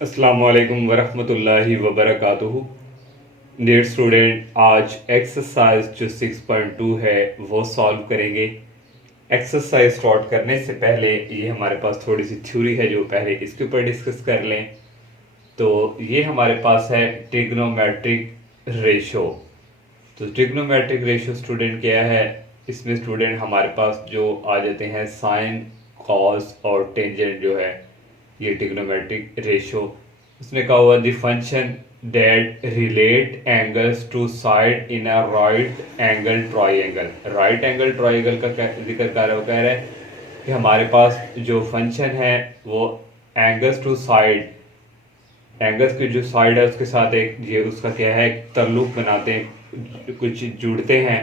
अस्सलाम वालेकुम वरहमतुल्लाहि वबरकातुहू। डियर स्टूडेंट, आज एक्सरसाइज जो 6.2 है वो सॉल्व करेंगे। एक्सरसाइज स्टार्ट करने से पहले ये हमारे पास थोड़ी सी थ्योरी है जो पहले इसके ऊपर डिस्कस कर लें। तो ये हमारे पास है ट्रिग्नोमेट्रिक रेशो। तो ट्रिग्नोमेट्रिक रेशो स्टूडेंट क्या है? इसमें स्टूडेंट हमारे पास जो आ जाते हैं साइन, कॉस और टेंजेंट जो है ये ट्रिग्नोमेट्रिक रेशो। उसमें कहा हुआ the function that relate angles to side in a right angle triangle. Right angle triangle का जिक्र कर रहा है, वो कह रहा है कि हमारे पास जो फंक्शन है वो एंगल्स टू साइड, एंगल्स की जो साइड है उसके साथ एक ये उसका क्या है ताल्लुक बनाते हैं, कुछ जुड़ते हैं,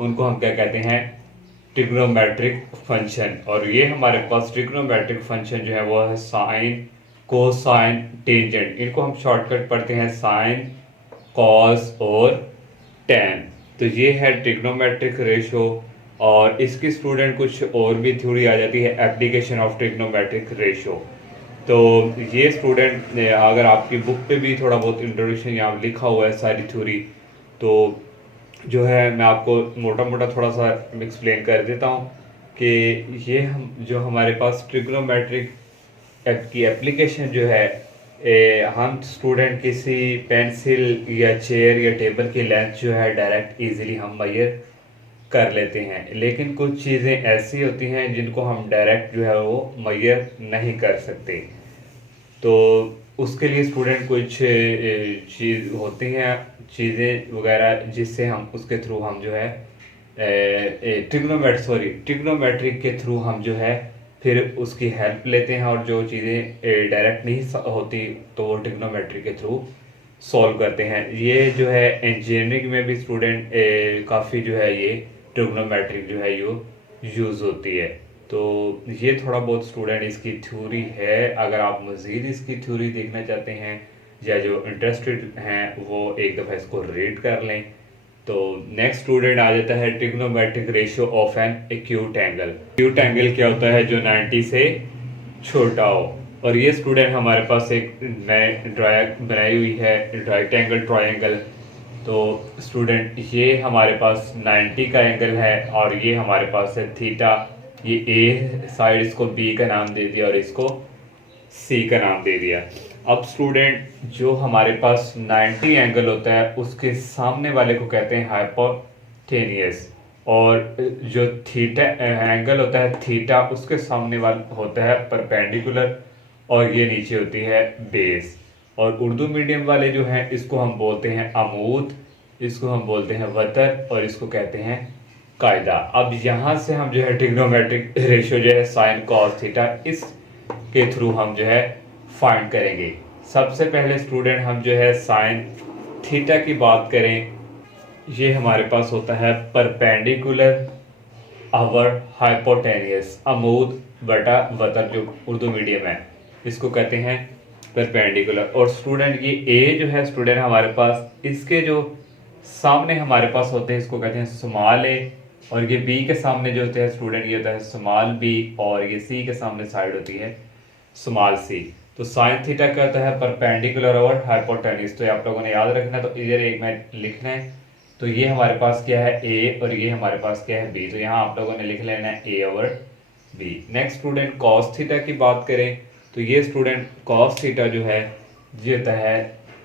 उनको हम क्या कहते हैं? Trigonometric function. और ये हमारे पास ट्रिग्नोमेट्रिक फंक्शन जो है वो है साइन, कोसाइन, टेंजेंट। इनको हम शॉर्टकट पढ़ते हैं साइन, कॉस और टेन। तो ये है ट्रिग्नोमेट्रिक रेशो। और इसकी स्टूडेंट कुछ और भी थ्योरी आ जाती है, एप्लीकेशन ऑफ ट्रिग्नोमेट्रिक रेशो। तो ये स्टूडेंट अगर आपकी बुक पे भी थोड़ा बहुत इंट्रोडक्शन यहाँ लिखा हुआ है सारी थ्योरी, तो जो है मैं आपको मोटा मोटा थोड़ा सा एक्सप्लेन कर देता हूँ कि ये हम जो हमारे पास ट्रिग्नोमेट्रिक की एप्लीकेशन जो है, हम स्टूडेंट किसी पेंसिल या चेयर या टेबल की लेंथ जो है डायरेक्ट इजीली हम मेजर कर लेते हैं, लेकिन कुछ चीज़ें ऐसी होती हैं जिनको हम डायरेक्ट जो है वो मेजर नहीं कर सकते। तो उसके लिए स्टूडेंट कुछ चीज़ होती हैं, चीज़ें वगैरह जिससे हम उसके थ्रू हम जो है ट्रिग्नोमेट्रिक के थ्रू हम जो है फिर उसकी हेल्प लेते हैं, और जो चीज़ें डायरेक्ट नहीं होती तो वो ट्रिग्नोमेट्री के थ्रू सॉल्व करते हैं। ये जो है इंजीनियरिंग में भी स्टूडेंट काफ़ी जो है ये ट्रिग्नोमेट्रिक जो है यूज़ होती है। तो ये थोड़ा बहुत स्टूडेंट इसकी थ्योरी है। अगर आप मज़ीद इसकी थ्योरी देखना चाहते हैं या जो इंटरेस्टेड हैं वो एक दफ़ा इसको रीड कर लें। तो नेक्स्ट स्टूडेंट आ जाता है trigonometric ratio of N acute angle. Acute angle क्या होता है? जो 90 से छोटा हो। और ये स्टूडेंट हमारे पास एक मैं बनाई हुई है राइट एंगल ट्रायंगल। तो स्टूडेंट ये हमारे पास 90 का एंगल है और ये हमारे पास है थीटा। ये ए साइड, इसको बी का नाम दे दिया और इसको सी का नाम दे दिया। अब स्टूडेंट जो हमारे पास 90 एंगल होता है उसके सामने वाले को कहते हैं हाइपोटेनियस, और जो थीटा एंगल होता है थीटा उसके सामने वाला होता है परपेंडिकुलर, और ये नीचे होती है बेस। और उर्दू मीडियम वाले जो हैं इसको हम बोलते हैं अमूद, इसको हम बोलते हैं वतर, और इसको कहते हैं कायदा। अब यहाँ से हम जो है ट्रिग्नोमेट्रिक रेशियो जो है साइन कॉस थीटा इस के थ्रू हम जो है फाइंड करेंगे। सबसे पहले स्टूडेंट हम जो है साइन थीटा की बात करें, ये हमारे पास होता है परपेंडिकुलर आवर हाइपोटेनियस, अमूद बटा वतर जो उर्दू मीडियम है इसको कहते हैं परपेंडिकुलर। और स्टूडेंट ये ए जो है स्टूडेंट हमारे पास इसके जो सामने हमारे पास होते हैं इसको कहते हैं स्मॉल ए, और ये बी के सामने जो होते हैं स्टूडेंट ये होता है स्मॉल बी, और ये सी के सामने साइड होती है स्मॉल सी। तो साइन थीटा क्या होता है? Perpendicular over hypotenuse. तो आप लोगों ने याद रखना, तो इधर एक में लिखना है। तो ये हमारे पास क्या है? ए, और ये हमारे पास क्या है? बी। तो यहाँ आप लोगों ने लिख लेना है A over B. Next student cos theta की बात करें, तो ये स्टूडेंट कॉस थीटा जो है ये होता है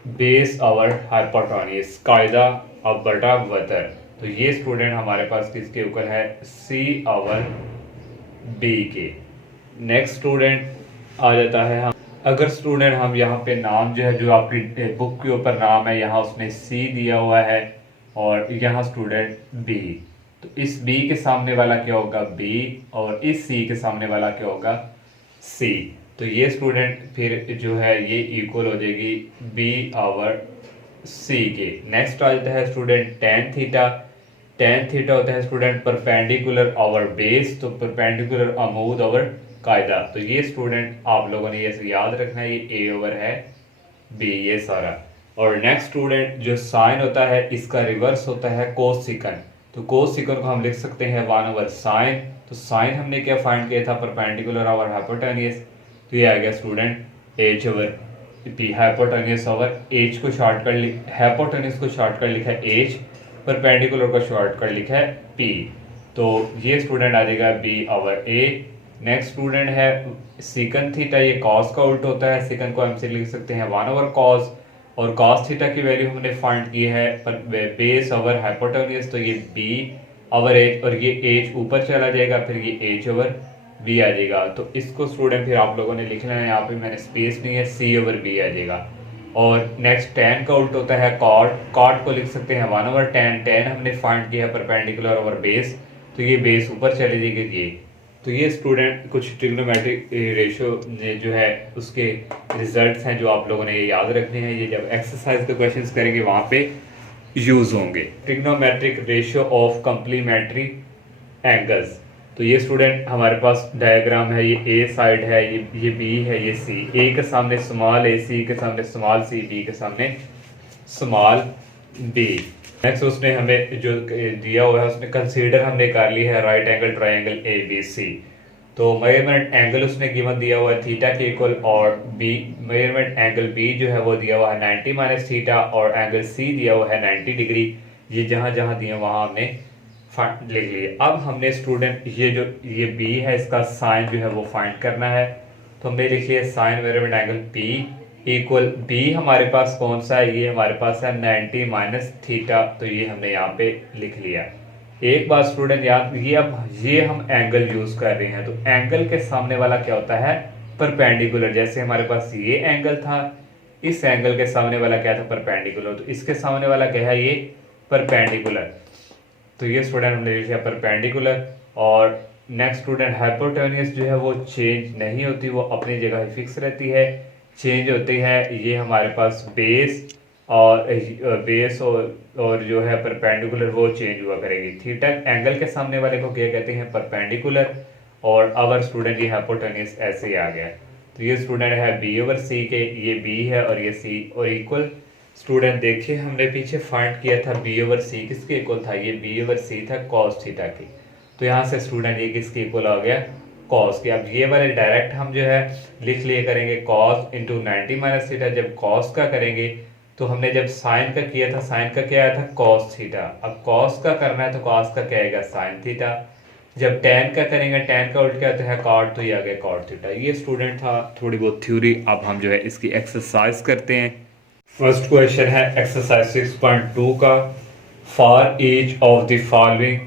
बेस ओवर हाइपोटेनियस, कायदा अब बटा वतर। तो ये स्टूडेंट हमारे पास किसके ऊपर है? सी ओवर बी के। नेक्स्ट स्टूडेंट आ जाता है हम, अगर स्टूडेंट हम यहाँ पे नाम जो है जो आपकी बुक के ऊपर नाम है यहाँ उसमें सी दिया हुआ है और यहाँ स्टूडेंट बी, तो इस बी के सामने वाला क्या होगा? बी, और इस सी के सामने वाला क्या होगा? सी। तो ये स्टूडेंट फिर जो है ये इक्वल हो जाएगी बी ओवर सी के। नेक्स्ट आ जाता है student tan theta. Tan theta होता है स्टूडेंट परपेंडिकुलर ओवर बेस, तो परपेंडिकुलर अमूद ओवर कायदा। तो ये स्टूडेंट आप लोगों ने ये याद रखना है, ये ए ओवर है बी, ये सारा। और नेक्स्ट स्टूडेंट जो साइन होता है इसका रिवर्स होता है कोसिकन। तो कोसिकन को हम लिख सकते हैं 1 ओवर साइन। तो साइन हमने क्या फाइंड किया था? Perpendicular over hypotenuse. तो ये आ गया student H over P hypotenuse over H को शॉर्टकट हाइपोटेन्यूज को शॉर्टकट लिखा है एज, परपेंडिकुलर को शॉर्टकट लिखा है पी। तो ये स्टूडेंट आ जाएगा बी ओवर ए। नेक्स्ट स्टूडेंट है सीकन थीटा, ये कॉस का उल्ट होता है, सीकन को हम से लिख सकते हैं 1 ओवर कॉस, और कॉस थीटा की वैल्यू हमने फाइंड की है पर बेस ओवर हाइपोटेन्यूज, तो ये बी ओवर एच, और ये एच ऊपर चला जाएगा, फिर ये एच ओवर बी आ जाएगा। तो इसको स्टूडेंट फिर आप लोगों ने लिखना है, यहाँ पे मैंने स्पेस नहीं है, सी ओवर बी आ जाएगा। और नेक्स्ट टेन का उल्ट होता है कॉट, कॉट को लिख सकते हैं 1 ओवर टेन, टेन हमने फाइंड किया है परपेंडिकुलर ओवर बेस, तो ये बेस ऊपर चले जाएगी ये। तो ये स्टूडेंट कुछ ट्रिग्नोमेट्रिक रेशियो जो है उसके रिजल्ट्स हैं जो आप लोगों ने ये याद रखने हैं, ये जब एक्सरसाइज के क्वेश्चंस करेंगे वहाँ पे यूज होंगे। Trigonometric ratio of complementary angles, तो ये स्टूडेंट हमारे पास डायग्राम है, ये ए साइड है, ये बी है, ये सी, ए के सामने स्मॉल ए, सी के सामने स्मॉल सी, बी के सामने स्मॉल बी। नेक्स्ट उसने हमें जो दिया हुआ है उसने कंसीडर हमने कर ली है right angle triangle A B C. तो मेजरमेंट एंगल उसने गिवन दिया हुआ है थीटा के इक्वल, और बी मेजरमेंट एंगल बी जो है वो दिया हुआ है 90 माइनस थीटा, और एंगल सी दिया हुआ है 90 डिग्री। ये जहाँ जहाँ दिए वहाँ हमने लिख लिए। अब हमने स्टूडेंट ये बी है इसका साइन जो है वो फाइंड करना है, तो हमने लिख लिया sine measurement angle P equal B हमारे पास कौन सा है, ये हमारे पास है 90 माइनस थीटा, तो ये हमने यहाँ पे लिख लिया। एक बात स्टूडेंट याद, ये हम एंगल यूज कर रहे हैं, तो एंगल के सामने वाला क्या होता है परपेंडिकुलर। जैसे हमारे पास ये एंगल था, इस एंगल के सामने वाला क्या था परपेंडिकुलर, तो इसके सामने वाला क्या है ये परपेंडिकुलर। तो ये स्टूडेंट हमने लिखा परपेंडिकुलर। और नेक्स्ट स्टूडेंट हाइपोटेन्यूज जो है वो चेंज नहीं होती, वो अपनी जगह ही फिक्स रहती है, चेंज होती है। ये हमारे पास बेस और जो है परपेंडिकुलर वो चेंज हुआ करेगी। थीटा एंगल के सामने वाले को क्या कहते हैं परपेंडिकुलर, और अवर स्टूडेंट ये हाइपोटेन्यूज ऐसे ही आ गया। तो ये स्टूडेंट है बी ओवर सी के, ये बी है और ये सी, और इक्वल स्टूडेंट देखिए हमने पीछे फाइंड किया था बी ओवर सी किसके इक्वल था, ये बी ओवर सी था कॉस थीटा की। तो यहाँ से स्टूडेंट ये किसके इक्वल आ गया कॉस की। अब ये वाले डायरेक्ट हम जो है लिख लिए करेंगे कॉस इंटू 90 माइनस थीटा। जब कॉस का करेंगे तो हमने जब साइन का किया था, साइन का क्या आया था कॉस थीटा, अब कॉस का करना है तो कॉस का क्या आएगा साइन थीटा। जब टेन का करेंगे, टेन का उल्ट क्या आता है कॉट, तो ये आ गया कॉट थीटा। ये स्टूडेंट था थोड़ी बहुत थ्योरी। अब हम जो है इसकी एक्सरसाइज करते हैं। फर्स्ट क्वेश्चन है एक्सरसाइज 6.2 का, for each of the following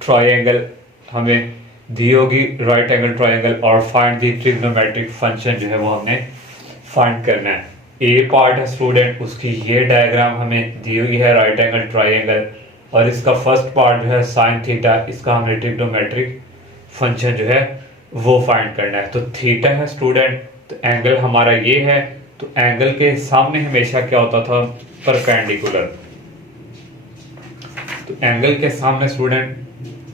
triangle हमें दी होगी राइट एंगल ट्राइंगल, और फाइंड द ट्रिग्नोमेट्रिक फंक्शन जो है वो हमने फाइंड करना है। ए पार्ट है स्टूडेंट, उसकी ये डायग्राम हमें दी हुई है राइट एंगल ट्राइंगल, और इसका फर्स्ट पार्ट जो है साइन थीटा, इसका हमने ट्रिग्नोमेट्रिक फंक्शन जो है वो फाइंड करना है। तो थीटा है स्टूडेंट, तो एंगल हमारा ये है, तो एंगल के सामने हमेशा क्या होता था परपेंडिकुलर। तो एंगल के सामने स्टूडेंट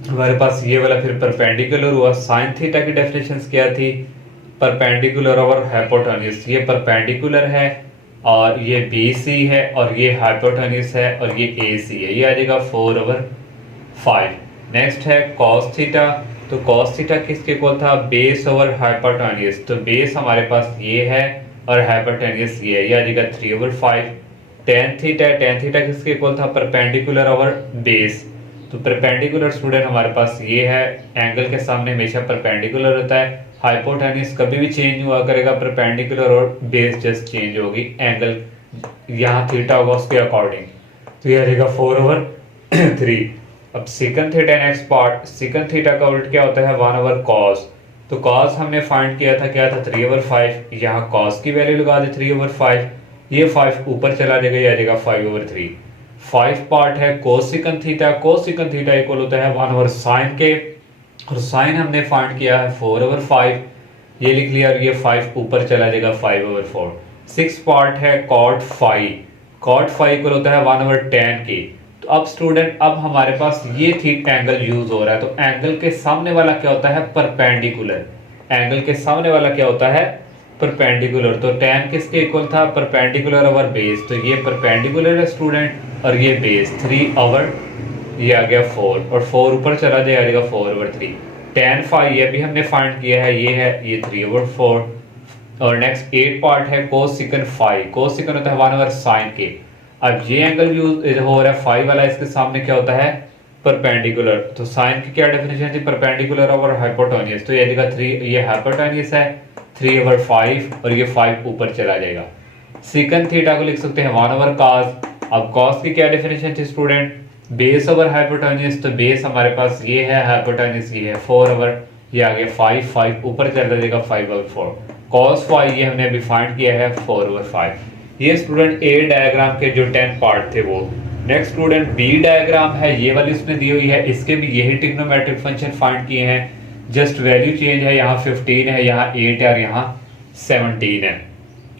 हमारे पास ये वाला फिर परपेंडिकुलर हुआ। साइन थीटा की डेफिनेशन क्या थी परपेंडिकुलर ओवर हाइपोटेन्यूज, ये परपेंडिकुलर है और ये बी सी है और ये हाइपोटेन्यूज है और ये ए सी है, ये आ जाएगा 4/5। नेक्स्ट है कॉस थीटा, तो कॉस थीटा किसके इक्वल था बेस ओवर हाइपोटेन्यूज, तो बेस हमारे पास ये है और हाइपोटेन्यूज ये है, ये आ जाएगा 3/5। टेन थीटा, टेन थीटा किसके इक्वल था परपेंडिकुलर ओवर बेस, तो परपेंडिकुलर स्टूडेंट हमारे पास ये है, एंगल के सामने हमेशा परपेंडिकुलर होता है। हाइपोटेन्यूज कभी भी चेंज हुआ करेगा, परपेंडिकुलर और बेस जस्ट चेंज होगी, एंगल यहाँ थीटा होगा उसके अकॉर्डिंग, तो ये रहेगा 4/3। अब second theta next part, second theta का उल्ट क्या होता है 1/cos, तो cos हमने फाइंड किया था क्या था 3/5, यहाँ cos की वैल्यू लगा दे 3/5, ये 5 ऊपर चला जाएगा, ये आ जाएगा 5/3। 5 पार्ट है कोसिकन थीटा, कोसिकन थीटा इक्वल होता है 1/sin के, और साइन हमने फाइंड किया है 4/5, ये लिख लिया, और ये 5 ऊपर चला जाएगा 5/4। 6 पार्ट है cot phi, cot phi equal होता है 1/tan के। तो अब स्टूडेंट अब हमारे पास ये ठीक एंगल यूज हो रहा है, तो एंगल के सामने वाला क्या होता है परपेंडिकुलर, एंगल के सामने वाला क्या होता है परपेंडिकुलर। तो tan किसके इक्वल था परपेंडिकुलर ओवर बेस, तो ये परपेंडिकुलर है स्टूडेंट और ये बेस 3/, ये आ गया 4, और 4 ऊपर चला जाएगा 4/3। tan फाई ये भी हमने फाइंड किया है, ये है ये 3/4, और नेक्स्ट 8 पार्ट है कोस सिकन फाई। कोस सिकन होता है 1/sin के। अब ये एंगल यूज हो रहा है फाई वाला, इसके सामने क्या होता है परपेंडिकुलर। तो साइन की क्या डेफिनेशन थी परपेंडिकुलर ओवर हाइपोटेन्यूज, तो ये जगह 3 ये हाइपोटेन्यूज है 3/5 और ये 5 ऊपर चला जाएगा। सिकन थीटा को लिख सकते हैं 1/cos। अब cos की क्या डेफिनेशन थी स्टूडेंट बेस ओवर हाइपोटेन्यूज, तो बेस हमारे पास ये है हाइपोटेन्यूज ये है 4 ये आ गया 5 ऊपर चला जाएगा 5/4 cos फाई ये हमने अभी फाइंड किया है 4/5। ये स्टूडेंट ए डायग्राम के जो 10 पार्ट थे वो। नेक्स्ट स्टूडेंट बी डायग्राम है, ये वाली उसने दी हुई है, इसके भी यही ट्रिग्नोमेट्रिक फंक्शन फाइंड किए हैं, जस्ट वैल्यू चेंज है, यहाँ 15 है, यहाँ 8 है और यहाँ 17 है,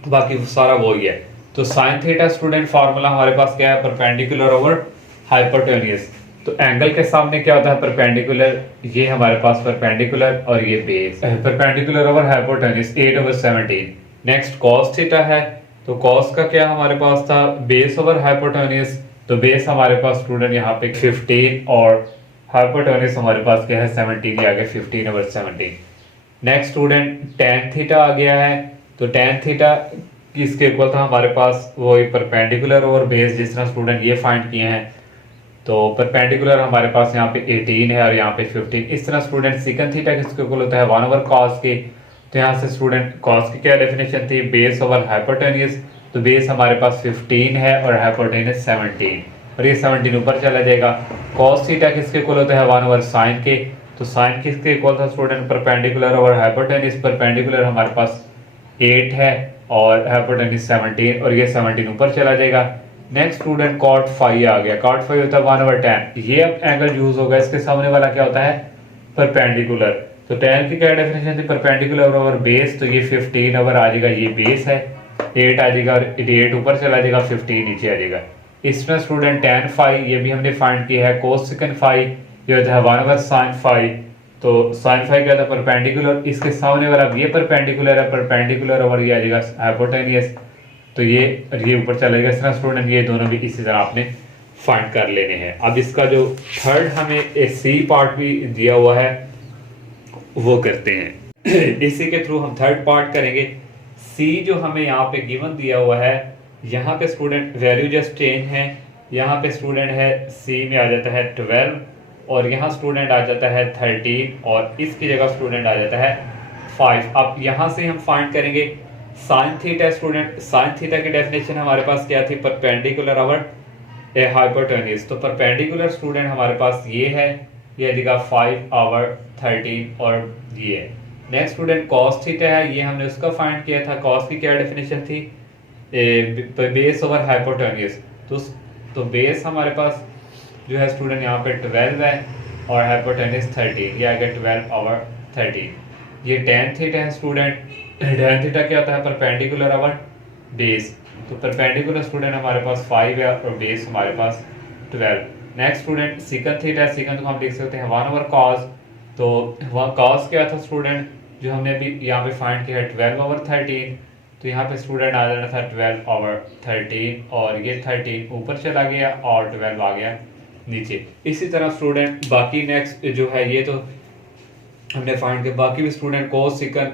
बाकी सारा वो ही है। तो साइन थीटा स्टूडेंट फार्मूला हमारे पास क्या है परपेंडिकुलर ओवर हाइपोटेन्यूज। तो एंगल के सामने क्या होता है परपेंडिकुलर, ये हमारे पास परपेंडिकुलर और ये base perpendicular over hypotenuse 8/17। Next cos theta है, तो कॉस का क्या हमारे पास था बेस ओवर हाइपोटेन्यूज, तो बेस हमारे पास स्टूडेंट यहाँ पे 15 और हाइपोटेन्यूज हमारे पास क्या है 17, ये आ गया 15/17। नेक्स्ट स्टूडेंट टेन थीटा आ गया है, तो टेन थीटा किसके इक्वल था हमारे पास वही परपेंडिकुलर और बेस, जिस तरह स्टूडेंट ये फाइंड किए हैं। तो परपेंडिकुलर हमारे पास यहाँ पे 18 है और यहाँ पे 15। इस तरह स्टूडेंट सिकन थीटा किसके इक्वल होता है 1/cos के। तो यहाँ से स्टूडेंट cos की क्या डेफिनेशन थी बेस ओवर हाइपोटेन्यूज, तो बेस हमारे पास 15 है और हाइपोटेन्यूज 17 और ये 17 ऊपर चला जाएगा। cos थीटा किसके इक्वल होता है 1/sin के, तो साइन किसके इक्वल था student perpendicular over hypotenuse, perpendicular हमारे पास 8 है और हाइपोटेन्यूज 17 और ये 17 ऊपर चला जाएगा। नेक्स्ट स्टूडेंट cot फाई आ गया, cot फाई होता है 1/tan। ये अब एंगल यूज होगा, इसके सामने वाला क्या होता है परपेंडिकुलर। तो tan की क्या डेफिनेशन थी परपेंडिकुलर ओवर बेस, तो ये 15 ओवर आ जाएगा, ये बेस है 8 आ जाएगा और 8 ऊपर चला जाएगा 15 नीचे आ जाएगा। इसमें स्टूडेंट tan फाई ये भी हमने फाइंड किया है, cos सिकन फाई ये होता है 1/sin फाई। तो sin फाई क्या था परपेंडिकुलर, इसके सामने वाला अब ये परपेंडिकुलर है, परपेंडिकुलर ओवर ये आ जाएगा हाइपोटेन्यूज, तो ये ऊपर चलेगा। इस तरह स्टूडेंट ये दोनों भी इसी तरह आपने फाइंड कर लेने हैं। अब इसका जो थर्ड हमें सी पार्ट भी दिया हुआ है वो करते हैं इसी के थ्रू हम थर्ड पार्ट करेंगे। सी जो हमें यहाँ पे गिवन दिया हुआ है, यहाँ पे स्टूडेंट वैल्यू जस्ट चेंज है, यहाँ पे स्टूडेंट है सी में आ जाता है 12 और यहाँ स्टूडेंट आ जाता है 13 और इसकी जगह स्टूडेंट आ जाता है 5। अब यहाँ से हम फाइंड करेंगे sine theta student. Sine theta की डेफिनेशन हमारे पास क्या थी परपेंडिकुलर ओवर हाइपोटेन्यूज, तो परपेंडिकुलर स्टूडेंट हमारे पास ये है, ये दिखा 5/13 और ये नेक्स्ट स्टूडेंट cos थीटा है, ये हमने उसका फाइंड किया था। cos की क्या डेफिनेशन थी बेस ओवर हाइपोटेन्यूज, तो बेस हमारे पास जो है स्टूडेंट यहाँ पे 12 है और हाइपोटेन्यूज 13, ये आ गया 12/13। ये tan थीटा है स्टूडेंट, tan थीटा क्या होता है परपेंडिकुलर ओवर बेस, तो परपेंडिकुलर स्टूडेंट हमारे पास 5 है और बेस हमारे पास 12। नेक्स्ट स्टूडेंट सिकन थीटा, सिकन को हम लिख सकते हैं 1/cos, तो cos क्या था स्टूडेंट जो हमने अभी यहाँ पे फाइंड किया है 12/13, तो यहाँ पे स्टूडेंट आ जाना था 12/13 और ये 13 ऊपर चला गया और 12 आ गया नीचे। इसी तरह स्टूडेंट बाकी नेक्स्ट जो है ये तो हमने फाइंड किया, बाकी भी student cos सिकन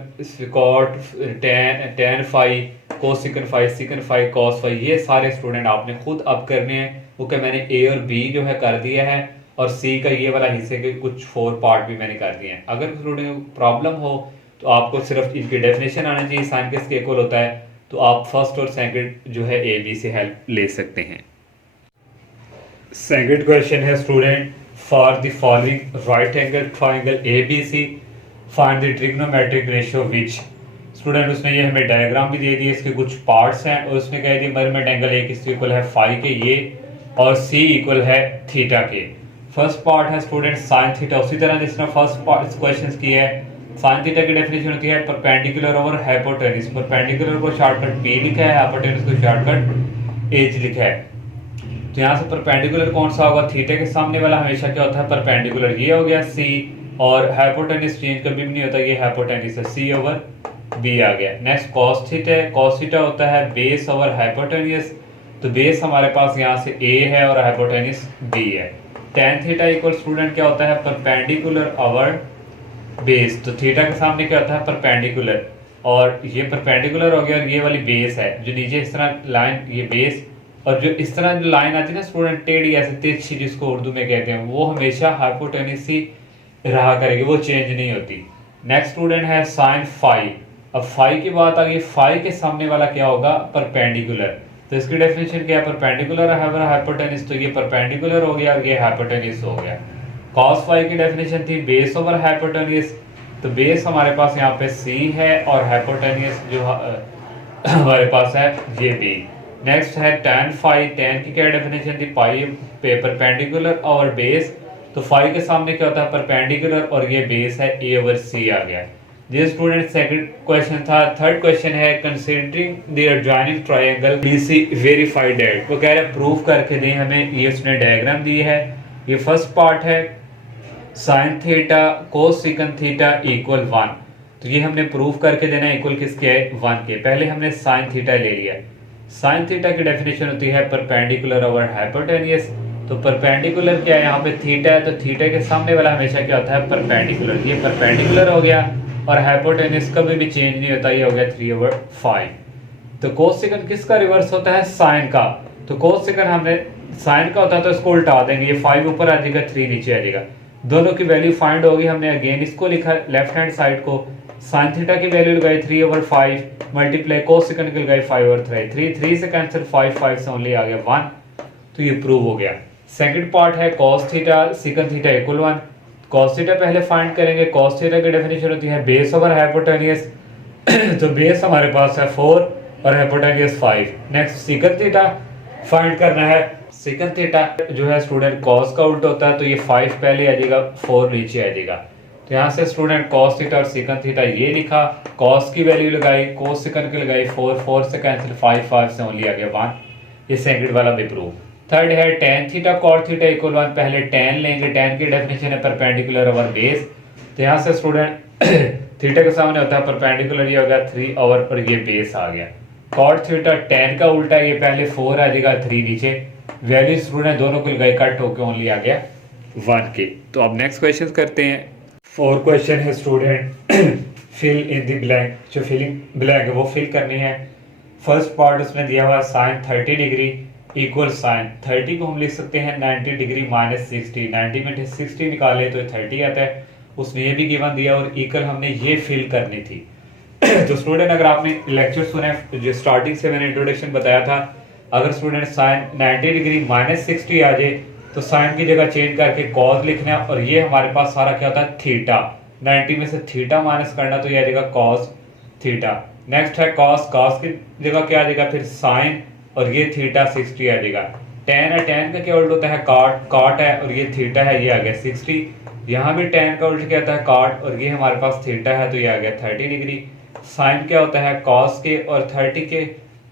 cot tan phi cos सिकन phi सिकन phi cos phi, ये सारे स्टूडेंट आपने खुद अब करने हैं। ओके मैंने ए और बी जो है कर दिया है और सी का ये वाला हिस्से के कुछ 4 पार्ट भी मैंने कर दिए हैं। अगर स्टूडेंट को प्रॉब्लम हो तो आपको सिर्फ इनकी डेफिनेशन आना चाहिए साइन किसके इक्वल होता है, तो आप फर्स्ट और सेकंड जो है ए बी से हेल्प ले सकते हैं। सेकंड क्वेश्चन है student for the following right angle triangle ABC find the trigonometric ratio which. Student उसने ये हमें डायग्राम भी दे दिए, इसके कुछ पार्ट्स हैं और उसने कह दिया मेजरमेंट एंगल ए किसके इक्वल है फाई के ये और सी इक्वल है थीटा के। फर्स्ट पार्ट है स्टूडेंट साइन थीटा, उसी तरह जिस तरह फर्स्ट पार्ट क्वेश्चंस की है साइन थीटा की डेफिनेशन होती है परपेंडिकुलर ओवर हाइपोटेन्यूज। परपेंडिकुलर को शॉर्टकट P लिखा है, हाइपोटेन्यूज को शॉर्टकट H लिखा है। तो यहाँ से परपेंडिकुलर कौन सा होगा, थीटा के सामने वाला हमेशा क्या होता है परपेंडिकुलर, ये हो गया C और हाइपोटेन्यूज चेंज कभी भी नहीं होता, ये हाइपोटेन्यूज है C/B आ गया। नेक्स्ट cos थीटा है, cos थीटा होता है बेस ओवर हाइपोटेन्यूज, तो बेस हमारे पास यहाँ से A है और हाइपोटेन्यूज B है। tan थीटा इक्वल स्टूडेंट क्या होता है परपेंडिकुलर ओवर बेस, तो थीटा के सामने क्या होता है परपेंडिकुलर और ये परपेंडिकुलर हो गया और ये वाली बेस है जो नीचे इस तरह लाइन, ये बेस, और जो इस तरह जो लाइन आती है ना स्टूडेंट टेढ़ी ऐसे तिरछी जिसको उर्दू में कहते हैं, वो हमेशा हाइपोटेन्यूस ही रहा करेगी, वो चेंज नहीं होती। नेक्स्ट स्टूडेंट है साइन फाई। अब फाई की बात आ गई, फाई के सामने वाला क्या होगा, परपेंडिकुलर। तो इसकी डेफिनेशन क्या है, परपेंडिकुलर हाइपोटेन्यूस, तो ये परपेंडिकुलर हो गया और ये हाइपोटेन्यूस हो गया। कॉस फाई की डेफिनेशन थी बेस ओवर हाइपोटेन्यूस, तो बेस हमारे पास यहाँ पे सी है और हाइपोटेन्यूस जो हमारे पास है ये बी। नेक्स्ट है tan फाई। tan की क्या डेफिनेशन थी, पाई पे परपेंडिकुलर और बेस, तो फाई के सामने क्या होता है, परपेंडिकुलर, और ये बेस है a ओवर c आ गया। ये स्टूडेंट सेकंड क्वेश्चन था। थर्ड क्वेश्चन है considering the adjoining triangle BC verified that, वो कह रहे हैं प्रूव करके दें हमें। ये उसने डायग्राम दी है। ये फर्स्ट पार्ट है sine theta cos सिकन theta equal 1, तो ये हमने प्रूव करके देना है इक्वल किसके है, 1 के। पहले हमने साइन थीटा ले लिया। साइन थीटा की डेफिनेशन होती है परपेंडिकुलर ओवर हाइपोटेन्यूस, तो परपेंडिकुलर क्या है, यहाँ पे थीटा है, तो थीटा के सामने वाला हमेशा क्या होता है, परपेंडिकुलर। ये परपेंडिकुलर हो गया और हाइपोटेन्यूस कभी भी चेंज नहीं होता, ये हो गया 3/5। तो कोस सेकंड किसका रिवर्स होता है, साइन का। तो कोस सेकंड हमने साइन का होता है तो इसको उल्टा देंगे, ये 5 ऊपर आ जाएगा 3 नीचे आ जाएगा। दोनों की वैल्यू फाइंड होगी। हमने अगेन इसको लिखा लेफ्ट हैंड साइड को, साइन थीटा की वैल्यू लगाई 3/5 मल्टीप्लाई कोस सेकंड की लगाई 5/3, 3 से कैंसिल 5 से ओनली आ गया 1, तो ये प्रूव हो गया। सेकंड पार्ट है cos theta second theta equal 1। cos theta पहले फाइंड करेंगे। cos थीटा की डेफिनेशन होती है बेस ओवर हाइपोटेन्यूस, तो बेस हमारे पास है 4 और hypotenuse 5। Next second theta find करना है। सेकंड थीटा जो है स्टूडेंट cos का उल्टा होता है, तो ये 5 पहले आ जाएगा 4 नीचे आ जाएगा। तो यहाँ से स्टूडेंट cos थीटा और सेकंड थीटा ये लिखा, cos की वैल्यू लगाई, cos सेकंड की लगाई 4 से कैंसिल 5 से ओनली आ गया 1। ये सेकंड वाला भी प्रूव। थर्ड है tan theta cot theta equal 1। पहले tan लेंगे, tan की डेफिनेशन है परपेंडिकुलर ओवर बेस, तो यहाँ से स्टूडेंट थीटा के सामने होता है परपेंडिकुलर, ये हो गया 3 ओवर और ये बेस आ गया। cot थीटा tan का उल्टा, ये पहले 4 आ जाएगा 3 नीचे, वैल्यू स्टूडेंट दोनों को लगाई कट होकर ओनली आ गया 1 के। तो अब नेक्स्ट क्वेश्चन करते हैं। 4 क्वेश्चन है student fill in the blank, जो फिलिंग ब्लैंक है वो फिल करनी है। फर्स्ट पार्ट उसमें दिया हुआ साइन 30 डिग्री इक्वल साइन 30 को हम लिख सकते हैं 90 डिग्री माइनस 60, 90 में 60 निकाले तो 30 आता है। उसने ये भी गिवन दिया और इक्वल हमने ये फिल करनी थी। तो स्टूडेंट अगर आपने लेक्चर सुने, जो स्टार्टिंग से मैंने इंट्रोडक्शन बताया था, अगर स्टूडेंट साइन 90 डिग्री माइनस 60 आ जाए तो साइन की जगह चेंज करके कॉस लिखना है, और ये हमारे पास सारा क्या होता है थीटा, 90 में से थीटा माइनस करना, तो ये आ जाएगा कॉस थीटा। नेक्स्ट है कॉस, कॉस की जगह क्या आ जाएगा फिर साइन, और ये थीटा 60 आ जाएगा। टेन है, टेन का क्या उल्ट होता है काट, काट है और ये थीटा है, ये आ गया 60। यहाँ भी टेन का उल्ट क्या होता है काट, और ये हमारे पास थीटा है तो ये आ गया 30 डिग्री। साइन क्या होता है कॉस के और 30 के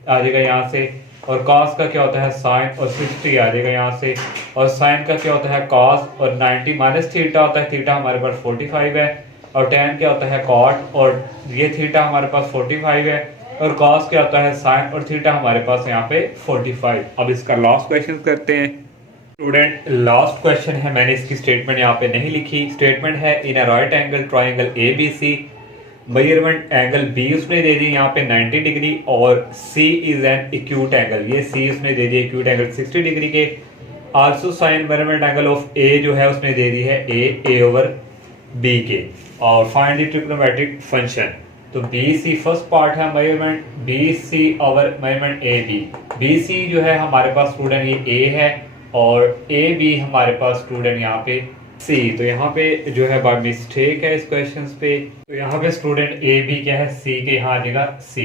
आ जाएगा यहाँ से, और कॉस का क्या होता है साइन और 60 आ जाएगा यहाँ से, और साइन का क्या होता है कॉस और 90 माइनस थीटा होता है, थीटा हमारे पास 45 है, और टेन क्या होता है कॉट और ये थीटा हमारे पास 45 है, और कॉस क्या होता है साइन और थीटा हमारे पास यहाँ पे 45। अब इसका लास्ट क्वेश्चन करते हैं स्टूडेंट। लास्ट क्वेश्चन है, मैंने इसकी स्टेटमेंट यहाँ पे नहीं लिखी। स्टेटमेंट है in a right angle triangle ABC, measurement angle B उसने दे दी यहाँ पे 90 डिग्री, और C is an acute angle, ये C उसने दे दी एक्यूट एंगल 60 डिग्री के। Also sine measurement angle of A जो है उसने दे दी है A ओवर B के। और फाइंड द ट्रिग्नोमेट्रिक फंक्शन, तो BC फर्स्ट पार्ट है measurement BC over measurement AB। BC जो है हमारे पास स्टूडेंट ये A है, और AB हमारे पास स्टूडेंट यहाँ पे C, तो यहाँ पे जो है बाय मिस्टेक है इस क्वेश्चन पे, तो यहाँ पे स्टूडेंट AB क्या है C के यहाँ आ जाएगा C।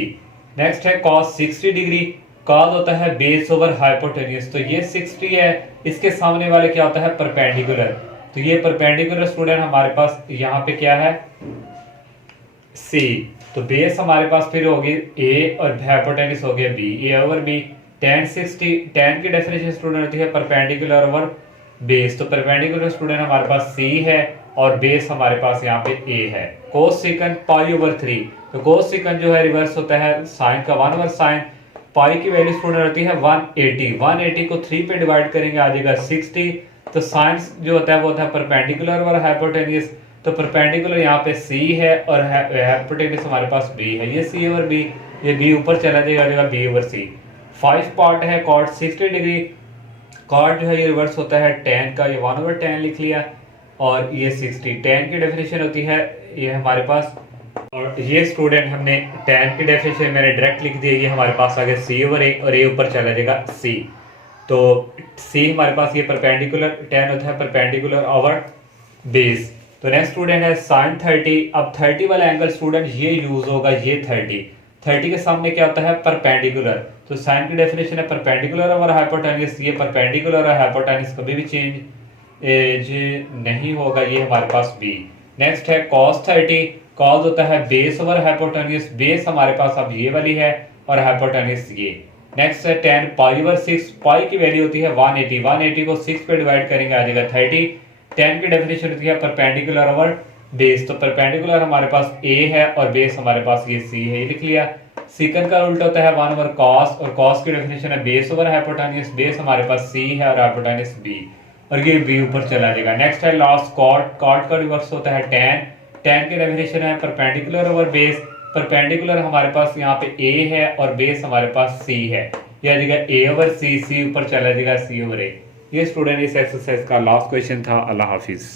नेक्स्ट है cos 60 डिग्री, cos होता है बेस ओवर हाइपोटेन्यूस, तो ये 60 है, इसके सामने वाले क्या होता है परपेंडिकुलर, तो ये परपेंडिकुलर स्टूडेंट हमारे पास यहाँ पे क्या है C, तो बेस हमारे पास फिर होगी A और हाइपोटेन्यूस हो गया B, A over B। tan 60, tan की डेफिनेशन स्टूडेंट होती है परपेंडिकुलर ओवर बेस, तो परपेंडिकुलर स्टूडेंट हमारे पास C है और बेस हमारे पास यहाँ पे A है। कोस सेकंड पाई ओवर 3, तो कोस सेकंड जो है रिवर्स होता है साइन का 1 ओवर साइन। पाई की वैल्यू स्टूडेंट होती है 180, 180 को 3 पे डिवाइड करेंगे आ जाएगा 60, तो साइन जो होता है वो होता है परपेंडिकुलर ओवर हाइपोटेन्यूस, तो परपेंडिकुलर यहाँ पे सी है और हाइपोटेन्यूज हमारे पास बी है, ये सी ओवर बी, ये बी ऊपर चला जाएगा बी ओवर सी। 5 पार्ट है कॉट 60 डिग्री, कॉट जो है ये रिवर्स होता है tan का, ये 1/10 लिख लिया, और ये 60 tan की डेफिनेशन होती है ये हमारे पास, और ये स्टूडेंट हमने tan की डेफिनेशन मैंने डायरेक्ट लिख दी है, ये हमारे पास आ गया c ओवर a और a ऊपर चला जाएगा c। तो c हमारे पास ये परपेंडिकुलर, tan होता है परपेंडिकुलर ओवर बेस। तो नेक्स्ट स्टूडेंट है sin 30। अब 30 वाला एंगल स्टूडेंट ये यूज होगा, ये 30 के सामने क्या होता है परपेंडिकुलर, तो sin की डेफिनेशन है परपेंडिकुलर ओवर हाइपोटेन्यूज, ये परपेंडिकुलर और हाइपोटेन्यूज कभी भी चेंज नहीं होगा, ये हमारे पास b। नेक्स्ट है cos 30, cos होता है बेस ओवर हाइपोटेन्यूज, बेस हमारे पास अब ये वाली है और हाइपोटेन्यूज ये। नेक्स्ट है tan पाई ओवर 6, पाई की वैल्यू होती है 180, 180 को 6 पे डिवाइड करेंगे आ जाएगा 30। tan की डेफिनेशन होती है परपेंडिकुलर ओवर बेस, तो परपेंडिकुलर हमारे पास a है और बेस हमारे पास ये c है, ये लिख लिया। सीकन का उल्टा होता है 1 ओवर cos, और cos की डेफिनेशन है बेस ओवर हाइपोटेन्यूज, बेस हमारे पास c है और हाइपोटेन्यूज b, और ये b ऊपर चला जाएगा। नेक्स्ट है लॉस कॉट, कॉट का रिवर्स होता है tan, tan की डेफिनेशन है परपेंडिकुलर ओवर बेस, परपेंडिकुलर हमारे पास यहाँ पे a है और बेस हमारे पास c है, यह आ जाएगा a ओवर c, c ऊपर चला जाएगा c ओवर a। ये स्टूडेंट इस एक्सरसाइज का लास्ट क्वेश्चन था। अल्लाह हाफिज।